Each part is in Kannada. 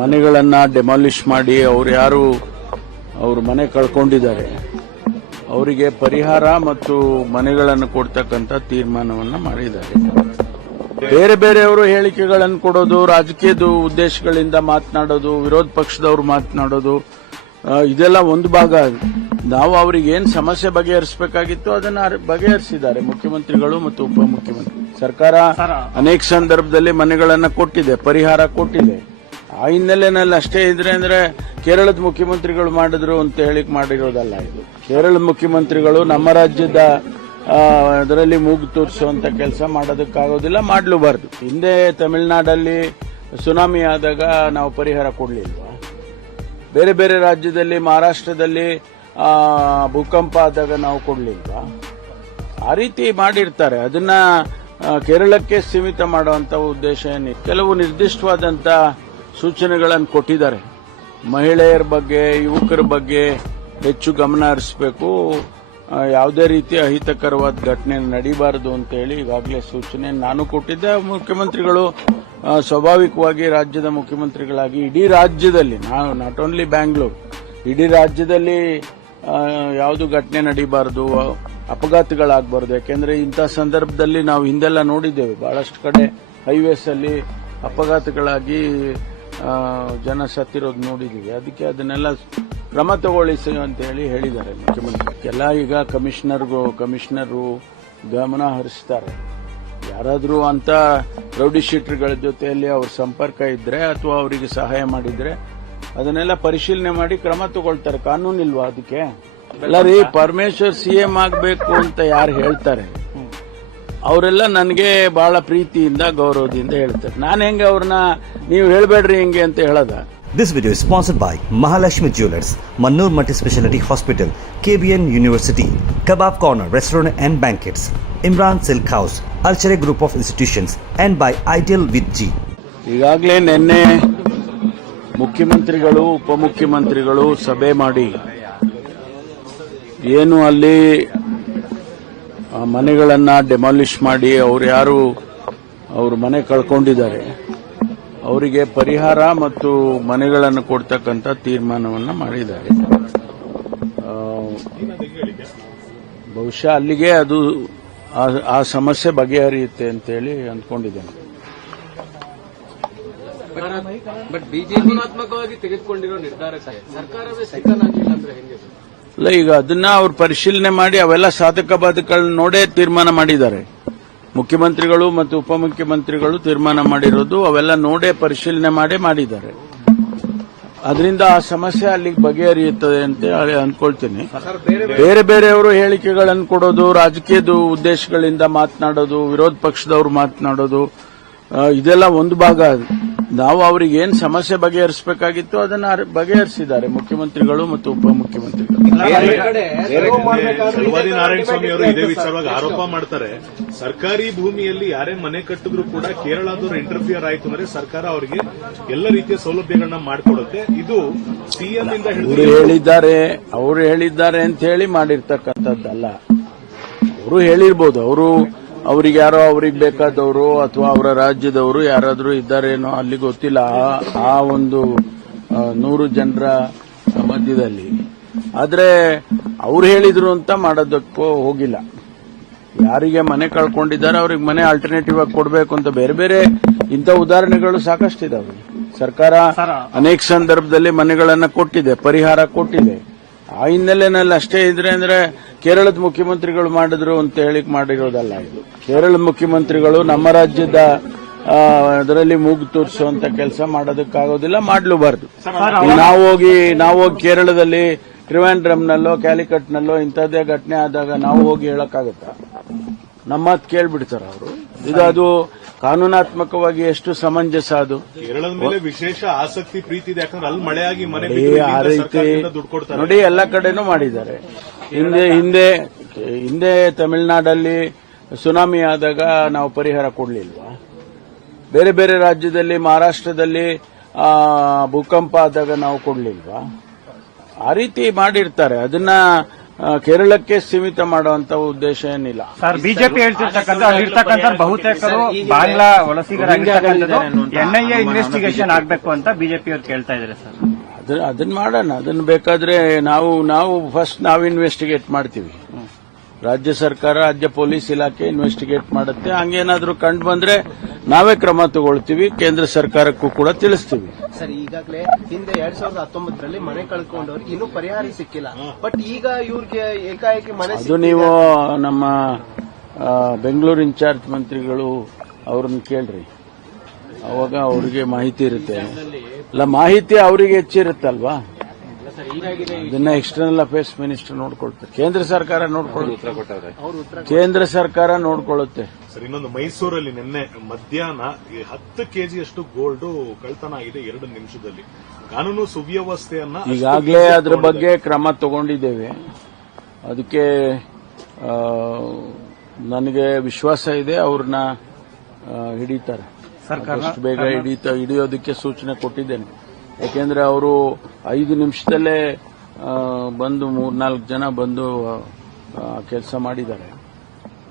ಮನೆಗಳನ್ನ ಡೆಮಾಲಿಷ್ ಮಾಡಿ ಅವ್ರು ಯಾರು ಅವ್ರ ಮನೆ ಕಳ್ಕೊಂಡಿದ್ದಾರೆ ಅವರಿಗೆ ಪರಿಹಾರ ಮತ್ತು ಮನೆಗಳನ್ನು ಕೊಡ್ತಕ್ಕಂಥ ತೀರ್ಮಾನವನ್ನ ಮಾಡಿದ್ದಾರೆ. ಬೇರೆ ಬೇರೆಯವರು ಹೇಳಿಕೆಗಳನ್ನು ಕೊಡೋದು, ರಾಜಕೀಯದ ಉದ್ದೇಶಗಳಿಂದ ಮಾತನಾಡೋದು, ವಿರೋಧ ಪಕ್ಷದವರು ಮಾತನಾಡೋದು, ಇದೆಲ್ಲ ಒಂದು ಭಾಗ. ನಾವು ಅವರಿಗೆ ಏನ್ ಸಮಸ್ಯೆ ಬಗೆಹರಿಸಬೇಕಾಗಿತ್ತು ಅದನ್ನ ಬಗೆಹರಿಸಿದ್ದಾರೆ ಮುಖ್ಯಮಂತ್ರಿಗಳು ಮತ್ತು ಉಪಮುಖ್ಯಮಂತ್ರಿ. ಸರ್ಕಾರ ಅನೇಕ ಸಂದರ್ಭದಲ್ಲಿ ಮನೆಗಳನ್ನ ಕೊಟ್ಟಿದೆ, ಪರಿಹಾರ ಕೊಟ್ಟಿದೆ. ಆ ಹಿನ್ನೆಲೆಯಲ್ಲಿ ಅಷ್ಟೇ ಇದ್ರೆ ಅಂದ್ರೆ ಕೇರಳದ ಮುಖ್ಯಮಂತ್ರಿಗಳು ಮಾಡಿದ್ರು ಅಂತ ಹೇಳಿ ಮಾಡಿರೋದಲ್ಲ. ಇದು ಕೇರಳದ ಮುಖ್ಯಮಂತ್ರಿಗಳು ನಮ್ಮ ರಾಜ್ಯದ ಅದರಲ್ಲಿ ಮೂಗು ತೋರಿಸುವಂತ ಕೆಲಸ ಮಾಡೋದಕ್ಕಾಗೋದಿಲ್ಲ, ಮಾಡಲೂಬಾರ್ದು. ಹಿಂದೆ ತಮಿಳುನಾಡಲ್ಲಿ ಸುನಾಮಿ ಆದಾಗ ನಾವು ಪರಿಹಾರ ಕೊಡ್ಲಿಲ್ವಾ? ಬೇರೆ ಬೇರೆ ರಾಜ್ಯದಲ್ಲಿ, ಮಹಾರಾಷ್ಟ್ರದಲ್ಲಿ ಭೂಕಂಪ ಆದಾಗ ನಾವು ಕೊಡ್ಲಿಲ್ವಾ? ಆ ರೀತಿ ಮಾಡಿರ್ತಾರೆ. ಅದನ್ನ ಕೇರಳಕ್ಕೆ ಸೀಮಿತ ಮಾಡುವಂತ ಉದ್ದೇಶ ಏನಿದೆ. ಕೆಲವು ನಿರ್ದಿಷ್ಟವಾದಂತ ಸೂಚನೆಗಳನ್ನು ಕೊಟ್ಟಿದ್ದಾರೆ. ಮಹಿಳೆಯರ ಬಗ್ಗೆ, ಯುವಕರ ಬಗ್ಗೆ ಹೆಚ್ಚು ಗಮನ ಹರಿಸಬೇಕು, ಯಾವುದೇ ರೀತಿಯ ಅಹಿತಕರವಾದ ಘಟನೆ ನಡೀಬಾರದು ಅಂತ ಹೇಳಿ ಈಗಾಗಲೇ ಸೂಚನೆ ನಾನು ಕೊಟ್ಟಿದ್ದೆ. ಮುಖ್ಯಮಂತ್ರಿಗಳು ಸ್ವಾಭಾವಿಕವಾಗಿ ರಾಜ್ಯದ ಮುಖ್ಯಮಂತ್ರಿಗಳಾಗಿ ಇಡೀ ರಾಜ್ಯದಲ್ಲಿ, ನಾವು ನಾಟ್ ಓನ್ಲಿ ಬ್ಯಾಂಗ್ಳೂರ್, ಇಡೀ ರಾಜ್ಯದಲ್ಲಿ ಯಾವುದು ಘಟನೆ ನಡೀಬಾರದು, ಅಪಘಾತಗಳಾಗಬಾರದು. ಯಾಕೆಂದ್ರೆ ಇಂಥ ಸಂದರ್ಭದಲ್ಲಿ ನಾವು ಹಿಂದೆಲ್ಲ ನೋಡಿದ್ದೇವೆ, ಬಹಳಷ್ಟು ಕಡೆ ಹೈವೇಸ್ ಅಲ್ಲಿ ಅಪಘಾತಗಳಾಗಿ ಜನ ಸತ್ತಿರೋದು ನೋಡಿದ್ದೀವಿ. ಅದಕ್ಕೆ ಅದನ್ನೆಲ್ಲ ಕ್ರಮ ತಗೊಳ್ಳಿಸಿ ಅಂತ ಹೇಳಿ ಹೇಳಿದ್ದಾರೆ ಮುಖ್ಯಮಂತ್ರಿ. ಎಲ್ಲ ಈಗ ಕಮಿಷನರು ಗಮನ ಹರಿಸ್ತಾರೆ. ಯಾರಾದರೂ ಅಂತ ರೌಡಿ ಶೀಟರ್ಗಳ ಜೊತೆಯಲ್ಲಿ ಅವ್ರ ಸಂಪರ್ಕ ಇದ್ರೆ ಅಥವಾ ಅವರಿಗೆ ಸಹಾಯ ಮಾಡಿದ್ರೆ ಅದನ್ನೆಲ್ಲ ಪರಿಶೀಲನೆ ಮಾಡಿ ಕ್ರಮ ತಗೊಳ್ತಾರೆ. ಕಾನೂನಿಲ್ವಾ ಅದಕ್ಕೆ? ಎಲ್ಲ ರೀ, ಪರಮೇಶ್ವರ್ ಸಿಎಂ ಆಗಬೇಕು ಅಂತ ಯಾರು ಹೇಳ್ತಾರೆ ಅವರೆಲ್ಲ ನನಗೆ ಬಹಳ ಪ್ರೀತಿಯಿಂದ ಗೌರವದಿಂದ ಹೇಳ್ತಾರೆ. ನಾನು ಹೆಂಗೆ ಅವ್ರನ್ನ ನೀವು ಹೇಳ್ಬೇಡ್ರಿ ಹಿಂಗೆ ಅಂತ ಹೇಳದ? This video is sponsored by Mahalakshmi Jewelers, Mannur Multi-Speciality Hospital, KBN University, Kebab Corner Restaurant and Banquets, Imran Silk House, Alchere Group of Institutions, and by Ideal with G. ಈಗಾಗಲೇ ನಿನ್ನೆ ಮುಖ್ಯಮಂತ್ರಿಗಳು ಉಪಮುಖ್ಯಮಂತ್ರಿಗಳು ಸಭೆ ಮಾಡಿ ಏನು ಅಲ್ಲಿ ಮನೆಗಳನ್ನ ಡೆಮಾಲಿಷ್ ಮಾಡಿ ಅವ್ರು ಯಾರು ಅವ್ರ ಮನೆ ಕಳ್ಕೊಂಡಿದ್ದಾರೆ ಅವರಿಗೆ ಪರಿಹಾರ ಮತ್ತು ಮನೆಗಳನ್ನು ಕೊಡ್ತಕ್ಕಂಥ ತೀರ್ಮಾನವನ್ನ ಮಾಡಿದ್ದಾರೆ. ಬಹುಶಃ ಅಲ್ಲಿಗೆ ಅದು ಆ ಸಮಸ್ಯೆ ಬಗೆಹರಿಯುತ್ತೆ ಅಂತ ಹೇಳಿ ಅಂದ್ಕೊಂಡಿದ್ದೇನೆ. ಬಟ್ ಬಿಜೆಪಿನಾತ್ಮಕವಾಗಿ ತೆಗೆದುಕೊಂಡಿರೋ ನಿರ್ಧಾರಕ್ಕೆ ಸರ್ಕಾರವೇ ಸಿದ್ಧನಾಗಿಲ್ಲ ಅಂದ್ರೆ ಹೆಂಗೆ? ಅಲ್ಲ, ಈಗ ಅದನ್ನ ಅವ್ರು ಪರಿಶೀಲನೆ ಮಾಡಿ ಅವೆಲ್ಲ ಸಾಧಕ ಬಾಧಕಗಳನ್ನ ನೋಡೇ ತೀರ್ಮಾನ ಮಾಡಿದ್ದಾರೆ. ಮುಖ್ಯಮಂತ್ರಿಗಳು ಮತ್ತು ಉಪಮುಖ್ಯಮಂತ್ರಿಗಳು ತೀರ್ಮಾನ ಮಾಡಿರೋದು ಅವೆಲ್ಲ ನೋಡೇ ಪರಿಶೀಲನೆ ಮಾಡೇ ಮಾಡಿದ್ದಾರೆ. ಅದರಿಂದ ಆ ಸಮಸ್ಯೆ ಅಲ್ಲಿಗೆ ಬಗೆಹರಿಯುತ್ತದೆ ಅಂತ ಅಂದ್ಕೊಳ್ತೀನಿ. ಬೇರೆ ಬೇರೆಯವರು ಹೇಳಿಕೆಗಳನ್ನು ಕೊಡೋದು, ರಾಜಕೀಯದ ಉದ್ದೇಶಗಳಿಂದ ಮಾತನಾಡೋದು, ವಿರೋಧ ಪಕ್ಷದವರು ಮಾತನಾಡೋದು, ಇದೆಲ್ಲ ಒಂದು ಭಾಗ. ನಾವು ಅವರಿಗೆ ಏನ್ ಸಮಸ್ಯೆ ಬಗೆಹರಿಸಬೇಕಾಗಿತ್ತು ಅದನ್ನ ಬಗೆಹರಿಸಿದ್ದಾರೆ ಮುಖ್ಯಮಂತ್ರಿಗಳು ಮತ್ತು ಉಪಮುಖ್ಯಮಂತ್ರಿಗಳು. ನಾರಾಯಣ ಸ್ವಾಮಿ ಅವರು ಇದೇ ವಿಚಾರವಾಗಿ ಆರೋಪ ಮಾಡ್ತಾರೆ, ಸರ್ಕಾರಿ ಭೂಮಿಯಲ್ಲಿ ಯಾರೇ ಮನೆ ಕಟ್ಟಿದ್ರು ಕೂಡ ಕೇರಳದವರು ಇಂಟರ್ಫಿಯರ್ ಆಯ್ತು ಅಂದ್ರೆ ಸರ್ಕಾರ ಅವರಿಗೆ ಎಲ್ಲ ರೀತಿಯ ಸೌಲಭ್ಯಗಳನ್ನ ಮಾಡಿಕೊಡುತ್ತೆ. ಇದು ಸಿಎಂ ಇಂದ ಅವರು ಹೇಳಿದ್ದಾರೆ ಅಂತ ಹೇಳಿ ಮಾಡಿರ್ತಕ್ಕಂಥದ್ದಲ್ಲ. ಅವರು ಹೇಳಿರ್ಬೋದು, ಅವ್ರಿಗೆ ಯಾರೋ ಅವ್ರಿಗೆ ಬೇಕಾದವರು ಅಥವಾ ಅವರ ರಾಜ್ಯದವರು ಯಾರಾದರೂ ಇದ್ದಾರೇನೋ ಅಲ್ಲಿ ಗೊತ್ತಿಲ್ಲ. ಆ ಒಂದು 100 ಜನರ ಮಧ್ಯದಲ್ಲಿ ಆದ್ರೆ ಅವ್ರು ಹೇಳಿದ್ರು ಅಂತ ಮಾಡೋದಕ್ಕೂ ಹೋಗಿಲ್ಲ. ಯಾರಿಗೆ ಮನೆ ಕಳ್ಕೊಂಡಿದ್ದಾರೆ ಅವ್ರಿಗೆ ಮನೆ ಆಲ್ಟರ್ನೇಟಿವ್ ಆಗಿ ಕೊಡಬೇಕು ಅಂತ ಬೇರೆ ಬೇರೆ ಇಂಥ ಉದಾಹರಣೆಗಳು ಸಾಕಷ್ಟಿದಾವೆ. ಸರ್ಕಾರ ಅನೇಕ ಸಂದರ್ಭದಲ್ಲಿ ಮನೆಗಳನ್ನ ಕೊಟ್ಟಿದೆ, ಪರಿಹಾರ ಕೊಟ್ಟಿದೆ. ಆ ಹಿನ್ನೆಲೆಯಲ್ಲಿ ಅಷ್ಟೇ ಇದ್ರೆ ಅಂದ್ರೆ ಕೇರಳದ ಮುಖ್ಯಮಂತ್ರಿಗಳು ಮಾಡಿದ್ರು ಅಂತ ಹೇಳಿ ಮಾಡಿರೋದಲ್ಲ. ಇದು ಕೇರಳದ ಮುಖ್ಯಮಂತ್ರಿಗಳು ನಮ್ಮ ರಾಜ್ಯದ ಅದರಲ್ಲಿ ಮೂಗು ತೋರಿಸುವಂತ ಕೆಲಸ ಮಾಡೋದಕ್ಕಾಗೋದಿಲ್ಲ, ಮಾಡಲೂಬಾರ್ದು. ನಾವು ಹೋಗಿ ಕೇರಳದಲ್ಲಿ ಟ್ರಿವಾಂಡ್ರಮ್ನಲ್ಲೋ ಕ್ಯಾಲಿಕಟ್ನಲ್ಲೋ ಇಂಥದ್ದೇ ಘಟನೆ ಆದಾಗ ನಾವು ಹೋಗಿ ಹೇಳಕ್ಕಾಗತ್ತಾ? ನಮ್ಮ ಮಾತು ಕೇಳ್ಬಿಡ್ತಾರ ಅವರು? ಅದು ಕಾನೂನಾತ್ಮಕವಾಗಿ ಎಷ್ಟು ಸಮಂಜಸ? ಅದು ಕೇರಳದ ಮೇಲೆ ವಿಶೇಷ ಆಸಕ್ತಿ ಪ್ರೀತಿ ಇದೆ, ಯಾಕಂದ್ರೆ ಅಲ್ಲಿ ಮಳೆಯಾಗಿ ಮನೆ ಆ ರೀತಿ ನೋಡಿ ಎಲ್ಲ ಕಡೆನೂ ಮಾಡಿದ್ದಾರೆ. ಹಿಂದೆ ತಮಿಳುನಾಡಲ್ಲಿ ಸುನಾಮಿ ಆದಾಗ ನಾವು ಪರಿಹಾರ ಕೊಡ್ಲಿಲ್ವಾ? ಬೇರೆ ಬೇರೆ ರಾಜ್ಯದಲ್ಲಿ, ಮಹಾರಾಷ್ಟ್ರದಲ್ಲಿ ಭೂಕಂಪ ಆದಾಗ ನಾವು ಕೊಡ್ಲಿಲ್ವಾ? ಆ ರೀತಿ ಮಾಡಿರ್ತಾರೆ. ಅದನ್ನ ಕೇರಳಕ್ಕೆ ಸೀಮಿತ ಮಾಡುವಂತ ಉದ್ದೇಶ ಏನಿಲ್ಲ. ಸರ್, ಬಿಜೆಪಿ ಹೇಳ್ತಿರ್ತಕ್ಕಂಥ ಅಲ್ಲಿರ್ತಕ್ಕಂಥ ಬಹುತೇಕರು ಬಾಂಗ್ಲಾ ವಲಸಿಗರಾಗಿರ್ತಕ್ಕಂಥದ್ದು ಎನ್ಐಎ ಇನ್ವೆಸ್ಟಿಗೇಷನ್ ಆಗಬೇಕು ಅಂತ ಬಿಜೆಪಿ ಅವರು ಕೇಳ್ತಾ ಇದ್ದಾರೆ ಸರ್. ಅದನ್ನ ಮಾಡೋಣ. ಅದನ್ನ ಬೇಕಾದ್ರೆ ನಾವು ಫಸ್ಟ್ ನಾವು ಇನ್ವೆಸ್ಟಿಗೇಟ್ ಮಾಡ್ತೀವಿ. ರಾಜ್ಯ ಸರ್ಕಾರ, ರಾಜ್ಯ ಪೊಲೀಸ್ ಇಲಾಖೆ ಇನ್ವೆಸ್ಟಿಗೇಟ್ ಮಾಡುತ್ತೆ. ಹಂಗೇನಾದ್ರೂ ಕಂಡು ಬಂದ್ರೆ ನಾವೇ ಕ್ರಮ ತಗೊಳ್ತೀವಿ. ಕೇಂದ್ರ ಸರ್ಕಾರಕ್ಕೂ ಕೂಡ ತಿಳಿಸ್ತೀವಿ. ಸರ್, ಈಗಾಗಲೇ ಹಿಂದೆ 2019ರಲ್ಲಿ ಮನೆ ಕಳ್ಕೊಂಡವ್ರಿಗೆ ಇನ್ನೂ ಪರಿಹಾರ ಸಿಕ್ಕಿಲ್ಲ. ಬಟ್ ಈಗ ಇವ್ರಿಗೆ ಏಕಾಏಕಿ ಮನೆ ಅದು ನೀವು ನಮ್ಮ ಬೆಂಗಳೂರು ಇನ್ಚಾರ್ಜ್ ಮಂತ್ರಿಗಳು ಅವ್ರನ್ನ ಕೇಳ್ರಿ. ಅವಾಗ ಅವ್ರಿಗೆ ಮಾಹಿತಿ ಇರುತ್ತೆ. ಅಲ್ಲ, ಮಾಹಿತಿ ಅವರಿಗೆ ಹೆಚ್ಚಿರುತ್ತಲ್ವಾ. ಇದನ್ನ ಎಕ್ಸ್ಟರ್ನಲ್ ಅಫೇರ್ಸ್ ಮಿನಿಸ್ಟರ್ ನೋಡ್ಕೊಳ್ತಾರೆ. ಕೇಂದ್ರ ಸರ್ಕಾರ ನೋಡ್ಕೊಳ್ಳುತ್ತೆ. ಕೇಂದ್ರ ಸರ್ಕಾರ ನೋಡ್ಕೊಳ್ಳುತ್ತೆ. ಸರ್, ಇನ್ನೊಂದು ಮೈಸೂರಲ್ಲಿ ನಿನ್ನೆ ಮಧ್ಯಾಹ್ನ 10 ಕೆಜಿಯಷ್ಟು ಗೋಲ್ಡ್ ಕಳ್ತನ ಆಗಿದೆ 2 ನಿಮಿಷದಲ್ಲಿ. ಕಾನೂನು ಸುವ್ಯವಸ್ಥೆಯನ್ನ ಈಗಾಗಲೇ ಅದ್ರ ಬಗ್ಗೆ ಕ್ರಮ ತಗೊಂಡಿದ್ದೇವೆ. ಅದಕ್ಕೆ ನನಗೆ ವಿಶ್ವಾಸ ಇದೆ, ಅವ್ರನ್ನ ಹಿಡಿತಾರೆ. ಆದಷ್ಟು ಬೇಗ ಹಿಡಿಯೋದಕ್ಕೆ ಸೂಚನೆ ಕೊಟ್ಟಿದ್ದೇನೆ. ಯಾಕೆಂದ್ರೆ ಅವರು 5 ನಿಮಿಷದಲ್ಲೇ ಬಂದು 3-4 ಜನ ಬಂದು ಕೆಲಸ ಮಾಡಿದ್ದಾರೆ.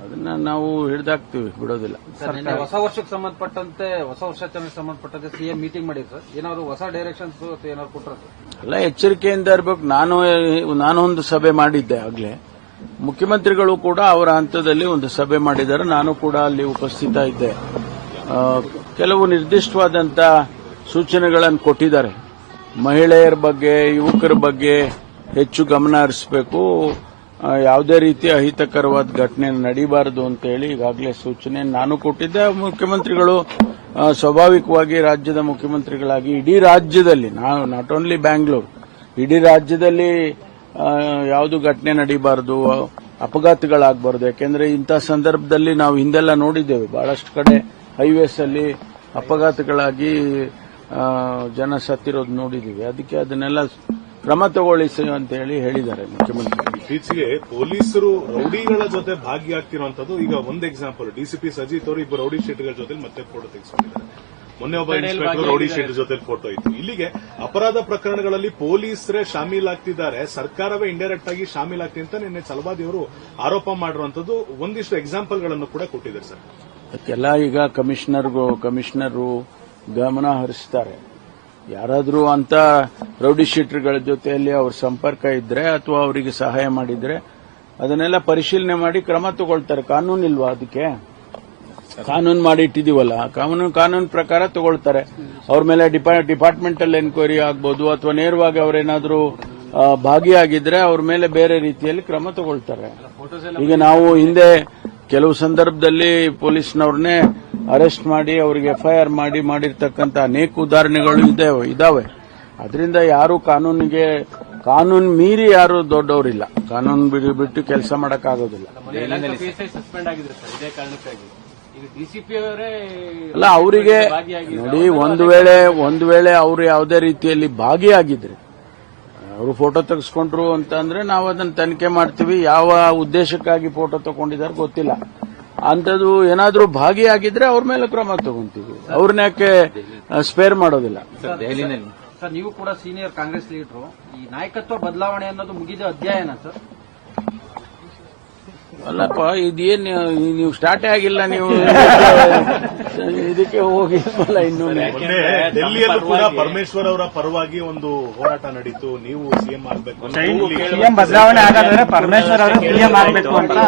ಅದನ್ನ ನಾವು ಹಿಡಿದಾಕ್ತಿವಿ, ಬಿಡೋದಿಲ್ಲ. ಹೊಸ ವರ್ಷಕ್ಕೆ ಸಂಬಂಧಪಟ್ಟಂತೆ, ಹೊಸ ವರ್ಷಾಚರಣೆಗೆ ಸಂಬಂಧಪಟ್ಟಂತೆ ಸಿಎಂ ಮೀಟಿಂಗ್ ಮಾಡಿದ್ರು. ಏನಾದ್ರು ಹೊಸ ಡೈರೆಕ್ಷನ್ಸ್ ಏನಾದ್ರು ಕೊಟ್ಟರು? ಎಲ್ಲ ಎಚ್ಚರಿಕೆಯಿಂದ ಇರಬೇಕು. ನಾನು ಒಂದು ಸಭೆ ಮಾಡಿದ್ದೆ ಆಗ್ಲೇ. ಮುಖ್ಯಮಂತ್ರಿಗಳು ಕೂಡ ಅವರ ಹಂತದಲ್ಲಿ ಒಂದು ಸಭೆ ಮಾಡಿದ್ದಾರೆ. ನಾನು ಕೂಡ ಅಲ್ಲಿ ಉಪಸ್ಥಿತ ಇದ್ದೆ. ಕೆಲವು ನಿರ್ದಿಷ್ಟವಾದಂತ ಸೂಚನೆಗಳನ್ನು ಕೊಟ್ಟಿದ್ದಾರೆ. ಮಹಿಳೆಯರ ಬಗ್ಗೆ, ಯುವಕರ ಬಗ್ಗೆ ಹೆಚ್ಚು ಗಮನ ಹರಿಸಬೇಕು. ಯಾವುದೇ ರೀತಿಯ ಅಹಿತಕರವಾದ ಘಟನೆ ನಡೀಬಾರದು ಅಂತ ಹೇಳಿ ಈಗಾಗಲೇ ಸೂಚನೆ ನಾನು ಕೊಟ್ಟಿದ್ದೆ. ಮುಖ್ಯಮಂತ್ರಿಗಳು ಸ್ವಾಭಾವಿಕವಾಗಿ ರಾಜ್ಯದ ಮುಖ್ಯಮಂತ್ರಿಗಳಾಗಿ ಇಡೀ ರಾಜ್ಯದಲ್ಲಿ, ನಾಟ್ ಓನ್ಲಿ ಬ್ಯಾಂಗ್ಳೂರ್, ಇಡೀ ರಾಜ್ಯದಲ್ಲಿ ಯಾವುದು ಘಟನೆ ನಡೀಬಾರದು, ಅಪಘಾತಗಳಾಗಬಾರದು. ಯಾಕೆಂದ್ರೆ ಇಂಥ ಸಂದರ್ಭದಲ್ಲಿ ನಾವು ಹಿಂದೆಲ್ಲ ನೋಡಿದ್ದೇವೆ. ಬಹಳಷ್ಟು ಕಡೆ ಹೈವೇಸ್ ಅಲ್ಲಿ ಅಪಘಾತಗಳಾಗಿ ಜನ ಸತ್ತಿರೋದು ನೋಡಿದ್ದೀವಿ. ಅದಕ್ಕೆ ಅದನ್ನೆಲ್ಲ ಕ್ರಮ ತಗೊಳ್ಳಿ ಅಂತ ಹೇಳಿದ್ದಾರೆ ಮುಖ್ಯಮಂತ್ರಿ. ಇತ್ತೀಚೆಗೆ ಪೊಲೀಸರು ರೌಡಿಗಳ ಜೊತೆ ಭಾಗಿಯಾಗ್ತಿರುವಂತದ್ದು ಈಗ ಒಂದು ಎಕ್ಸಾಂಪಲ್. ಡಿಸಿಪಿ ಸಜಿತ್ ಅವರು ಇಬ್ಬರು ರೌಡಿ ಶೀಟರ್ಗಳ ಜೊತೆ ಮತ್ತೆ ಫೋಟೋ ತೆಗೆಸಿಕೊಂಡಿದ್ದಾರೆ. ಮೊನ್ನೆ ಒಬ್ಬ ಇನ್ಸ್ಪೆಕ್ಟರ್ ರೌಡಿ ಶೀಟರ್ ಜೊತೆ ಫೋಟೋ ಇತ್ತು. ಇಲ್ಲಿಗೆ ಅಪರಾಧ ಪ್ರಕರಣಗಳಲ್ಲಿ ಪೊಲೀಸರೇ ಶಾಮೀಲಾಗ್ತಿದ್ದಾರೆ, ಸರ್ಕಾರವೇ ಇಂಡೈರೆಕ್ಟ್ ಆಗಿ ಶಾಮೀಲಾಗ್ತಿ ಅಂತ ನಿನ್ನೆ ಚಲವಾದಿ ಅವರು ಆರೋಪ ಮಾಡಿರುವಂತದ್ದು ಒಂದಿಷ್ಟು ಎಕ್ಸಾಂಪಲ್ಗಳನ್ನು ಕೂಡ ಕೊಟ್ಟಿದ್ದಾರೆ ಸರ್. ಅದಕ್ಕೆಲ್ಲ ಈಗ ಕಮಿಷನರು ಗಮನ ಹರಿಸ್ತಾರೆ. ಯಾರಾದರೂ ಅಂತ ರೌಡಿ ಶೀಟರ್ಗಳ ಜೊತೆಯಲ್ಲಿ ಅವ್ರ ಸಂಪರ್ಕ ಇದ್ರೆ ಅಥವಾ ಅವರಿಗೆ ಸಹಾಯ ಮಾಡಿದ್ರೆ ಅದನ್ನೆಲ್ಲ ಪರಿಶೀಲನೆ ಮಾಡಿ ಕ್ರಮ ತಗೊಳ್ತಾರೆ. ಕಾನೂನಿಲ್ವಾ ಅದಕ್ಕೆ? ಕಾನೂನು ಮಾಡಿ ಇಟ್ಟಿದೀವಲ್ಲ, ಕಾನೂನು ಪ್ರಕಾರ ತಗೊಳ್ತಾರೆ. ಅವ್ರ ಮೇಲೆ ಡಿಪಾರ್ಟ್ಮೆಂಟಲ್ ಎನ್ಕ್ವೈರಿ ಆಗ್ಬೋದು ಅಥವಾ ನೇರವಾಗಿ ಅವರೇನಾದ್ರೂ ಭಾಗಿಯಾಗಿದ್ರೆ ಅವ್ರ ಮೇಲೆ ಬೇರೆ ರೀತಿಯಲ್ಲಿ ಕ್ರಮ ತಗೊಳ್ತಾರೆ. ಈಗ ನಾವು ಹಿಂದೆ ಕೆಲವು ಸಂದರ್ಭದಲ್ಲಿ ಪೊಲೀಸ್ನವ್ರನ್ನೇ ಅರೆಸ್ಟ್ ಮಾಡಿ ಅವರಿಗೆ ಎಫ್ಐಆರ್ ಮಾಡಿರ್ತಕ್ಕಂಥ ಅನೇಕ ಉದಾಹರಣೆಗಳು ಇದಾವೆ. ಅದರಿಂದ ಯಾರು ಕಾನೂನು ಮೀರಿ ಯಾರು ದೊಡ್ಡವರಿಲ್ಲ. ಕಾನೂನು ಬಿಟ್ಟು ಕೆಲಸ ಮಾಡಕ್ಕಾಗೋದಿಲ್ಲ. ಸಸ್ಪೆಂಡ್ ಆಗಿದ್ರು ಸರ್ ಇದೇ ಕಾರಣಕ್ಕಾಗಿ. ಈಗ ಡಿಸಿಪಿ ಅವರೇ ಅಲ್ಲ, ಅವರಿಗೆ ನೋಡಿ, ಒಂದು ವೇಳೆ ಅವರು ಯಾವುದೇ ರೀತಿಯಲ್ಲಿ ಭಾಗಿಯಾಗಿದ್ರೆ, ಅವರು ಫೋಟೋ ತೆಗೆಸ್ಕೊಂಡ್ರು ಅಂತಂದ್ರೆ ನಾವು ಅದನ್ನ ತನಿಖೆ ಮಾಡ್ತೀವಿ. ಯಾವ ಉದ್ದೇಶಕ್ಕಾಗಿ ಫೋಟೋ ತಗೊಂಡಿದ್ದಾರೆ ಗೊತ್ತಿಲ್ಲ. ಅಂಥದ್ದು ಏನಾದ್ರೂ ಭಾಗಿಯಾಗಿದ್ರೆ ಅವ್ರ ಮೇಲೆ ಕ್ರಮ ತಗೊಂತೀವಿ. ಅವ್ರನ್ನ ಯಾಕೆ ಸ್ಪೇರ್ ಮಾಡೋದಿಲ್ಲ. ಸರ್, ನೀವು ಕೂಡ ಸೀನಿಯರ್ ಕಾಂಗ್ರೆಸ್ ಲೀಡರು. ಈ ನಾಯಕತ್ವ ಬದಲಾವಣೆ ಅನ್ನೋದು ಮುಗಿದ ಅಧ್ಯಾಯನ ಸರ್? ಅಲ್ಲಪ್ಪ, ಇದೇನ್ ನೀವು ಸ್ಟಾರ್ಟೇ ಆಗಿಲ್ಲ, ನೀವು ಇದಕ್ಕೆ ಹೋಗಿಲ್ಲ ಇನ್ನೂ. ಡೆಲ್ಲಿಯಲ್ಲೂ ಕೂಡ ಪರಮೇಶ್ವರ್ ಅವರ ಪರವಾಗಿ ಒಂದು ಹೋರಾಟ ನಡೀತು. ನೀವು ಸಿಎಂ ಆಗಬೇಕು, ಸಿಎಂ ಬದಲಾವಣೆ ಆಗಾದ್ರೆ ಪರಮೇಶ್ವರ್ ಅವರು ಸಿಎಂ ಆಗಬೇಕು ಅಂತ.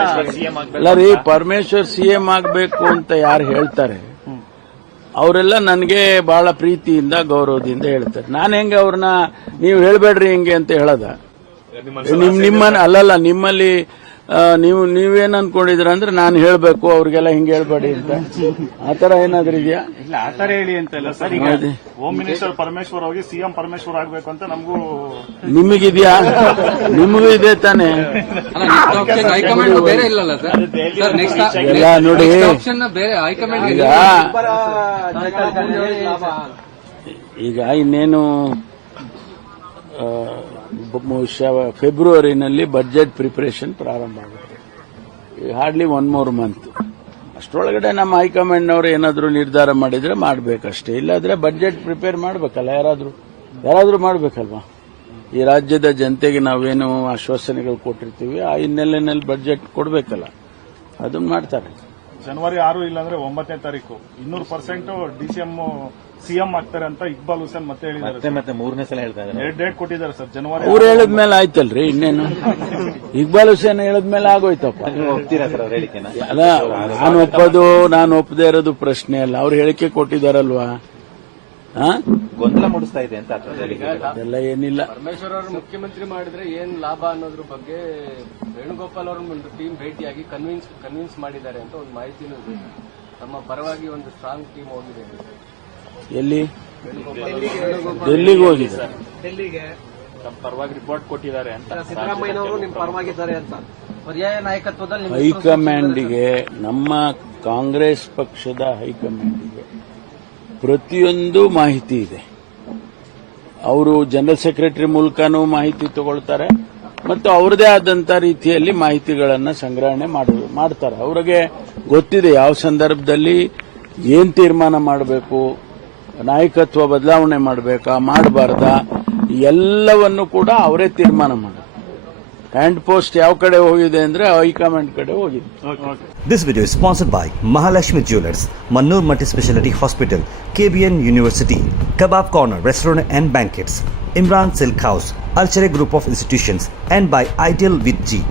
ಅಲ್ಲ ರೀ, ಪರಮೇಶ್ವರ್ ಸಿಎಂ ಆಗಬೇಕು ಅಂತ ಯಾರು ಹೇಳ್ತಾರೆ ಅವರೆಲ್ಲ ನನಗೆ ಬಹಳ ಪ್ರೀತಿಯಿಂದ ಗೌರವದಿಂದ ಹೇಳ್ತಾರೆ. ನಾನು ಹೆಂಗೆ ಅವ್ರನ್ನ ನೀವು ಹೇಳ್ಬೇಡ್ರಿ ಹಿಂಗೆ ಅಂತ ಹೇಳದ? ಅಲ್ಲಲ್ಲ, ನಿಮ್ಮಲ್ಲಿ ನೀವೇನ್ ಅನ್ಕೊಂಡಿದ್ರ ಅಂದ್ರೆ ನಾನು ಹೇಳ್ಬೇಕು ಅವ್ರಿಗೆಲ್ಲ ಹಿಂಗೆ ಹೇಳ್ಬೇಡಿ ಅಂತ, ಆತರ ಏನಾದ್ರೂ ಇದೆಯಾ? ಇಲ್ಲ, ಆತರ ಹೇಳಿ ಅಂತ ಇಲ್ಲ ಸರ್. ಈಗ ಹೋಮ್ ಮಿನಿಸ್ಟರ್ ಪರಮೇಶ್ವರ್ ಹೋಗಿ ಸಿಎಂ ಪರಮೇಶ್ವರ್ ಆಗಬೇಕು ಅಂತ ನಮಗೂ ನಿಮಗಿದ್ಯಾ? ನಿಮಗೂ ಇದೆ ತಾನೆ? ಹೈಕಮಾಂಡ್ ಬೇರೆ ಇಲ್ಲಲ್ಲ ಸರ್? ಎಲ್ಲ ನೋಡಿ, ಈಗ ಇನ್ನೇನು ಬಹುಶಃ ಫೆಬ್ರವರಿನಲ್ಲಿ ಬಜೆಟ್ ಪ್ರಿಪರೇಷನ್ ಪ್ರಾರಂಭ ಆಗುತ್ತೆ. Hardly 1 more month. ಅಷ್ಟರೊಳಗಡೆ ನಮ್ಮ ಹೈಕಮಾಂಡ್ನವರು ಏನಾದರೂ ನಿರ್ಧಾರ ಮಾಡಿದ್ರೆ ಮಾಡಬೇಕಷ್ಟೇ. ಇಲ್ಲಾದ್ರೆ ಬಜೆಟ್ ಪ್ರಿಪೇರ್ ಮಾಡಬೇಕಲ್ಲ, ಯಾರಾದ್ರೂ ಮಾಡಬೇಕಲ್ವಾ? ಈ ರಾಜ್ಯದ ಜನತೆಗೆ ನಾವೇನು ಆಶ್ವಾಸನೆಗಳು ಕೊಟ್ಟಿರ್ತೀವಿ ಆ ಹಿನ್ನೆಲೆಯಲ್ಲಿ ಬಜೆಟ್ ಕೊಡಬೇಕಲ್ಲ, ಅದನ್ನ ಮಾಡ್ತಾರೆ. ಜನವರಿ 6 ಇಲ್ಲಾಂದ್ರೆ 9ನೇ ತಾರೀಕು 200% ಡಿಸಿಎಂ ಸಿಎಂ ಆಗ್ತಾರೆ ಅಂತ ಇಕ್ಬಾಲ್ ಹುಸೇನ್ ಮತ್ತೆ ಹೇಳಿದ್ದಾರೆ. ಮತ್ತೆ 3ನೇ ಸಲ ಹೇಳ್ತಾ ಇದ್ದಾರೆ. 2 ಡೇಟ್ ಕೊಟ್ಟಿದ್ದಾರೆ ಸರ್. ಜನವರಿ ಅವ್ರು ಹೇಳಿದ್ಮೇಲೆ ಆಯ್ತಲ್ರಿ, ಇನ್ನೇನು ಇಕ್ಬಾಲ್ ಹುಸೇನ್ ಹೇಳಿದ್ಮೇಲೆ ಆಗೋಯ್ತಪ್ಪ. ಒಪ್ತೀರಾ ಸರ್ ಅವ್ರ ಹೇಳಿಕೆನ? ಅಲ್ಲ, ನಾನು ಒಪ್ಪದೇ ಇರೋದು ಪ್ರಶ್ನೆ ಅಲ್ಲ, ಅವ್ರು ಹೇಳಿಕೆ ಕೊಟ್ಟಿದಾರಲ್ವಾ. ಗೊಂದಲ ಮೂಡಿಸ್ತಾ ಇದೆ ಅಂತ ಅದೆಲ್ಲ ಏನಿಲ್ಲ. ಪರಮೇಶ್ವರ್ ಅವರು ಮುಖ್ಯಮಂತ್ರಿ ಮಾಡಿದ್ರೆ ಏನ್ ಲಾಭ ಅನ್ನೋದ್ರ ಬಗ್ಗೆ ವೇಣುಗೋಪಾಲ್ ಅವರ ಒಂದು ಟೀಮ್ ಭೇಟಿಯಾಗಿ ಕನ್ವಿನ್ಸ್ ಮಾಡಿದ್ದಾರೆ ಅಂತ ಒಂದು ಮಾಹಿತಿನೂ ಇದೆ. ತಮ್ಮ ಪರವಾಗಿ ಒಂದು ಸ್ಟ್ರಾಂಗ್ ಟೀಮ್ ಹೋಗಿದೆ. ಎಲ್ಲಿ ಡೆಲ್ಲಿಗೆ ಹೋಗಿದೆ. ಡೆಲ್ಲಿಗೆ ತಮ್ಮ ಪರವಾಗಿ ರಿಪೋರ್ಟ್ ಕೊಟ್ಟಿದ್ದಾರೆ ಅಂತ. ಸಿದ್ದರಾಮಯ್ಯನವರು ನಿಮ್ಮ ಪರವಾಗಿದ್ದಾರೆ ಅಂತ ಪರ್ಯಾಯ ನಾಯಕತ್ವದಲ್ಲಿ ಹೈಕಮಾಂಡ್ಗೆ, ನಮ್ಮ ಕಾಂಗ್ರೆಸ್ ಪಕ್ಷದ ಹೈಕಮಾಂಡ್ಗೆ ಪ್ರತಿಯೊಂದು ಮಾಹಿತಿ ಇದೆ. ಅವರು ಜನರಲ್ ಸೆಕ್ರೆಟರಿ ಮೂಲಕನೂ ಮಾಹಿತಿ ತಗೊಳ್ತಾರೆ ಮತ್ತು ಅವರದೇ ಆದಂತ ರೀತಿಯಲ್ಲಿ ಮಾಹಿತಿಗಳನ್ನು ಸಂಗ್ರಹಣೆ ಮಾಡ್ತಾರೆ. ಅವರಿಗೆ ಗೊತ್ತಿದೆ ಯಾವ ಸಂದರ್ಭದಲ್ಲಿ ಏನ್ ತೀರ್ಮಾನ ಮಾಡಬೇಕು, ನಾಯಕತ್ವ ಬದಲಾವಣೆ ಮಾಡಬೇಕಾ ಮಾಡಬಾರ್ದಾ, ಎಲ್ಲವನ್ನು ಕೂಡ ಅವರೇ ತೀರ್ಮಾನ ಮಾಡ್ತಾರೆ. ಹ್ಯಾಂಡ್ ಪೋಸ್ಟ್ ಯಾವ ಕಡೆ ಹೋಗಿದೆ ಅಂದ್ರೆ ಹೈಕಮಾಂಡ್ ಕಡೆ ಹೋಗಿದೆ. This video is sponsored by Mahalakshmi Jewelers, Mannur Multi-Speciality Hospital, KBN University, Kebab Corner Restaurant and Banquets, Imran Silk House, Alchere Group of Institutions, and by Ideal with G.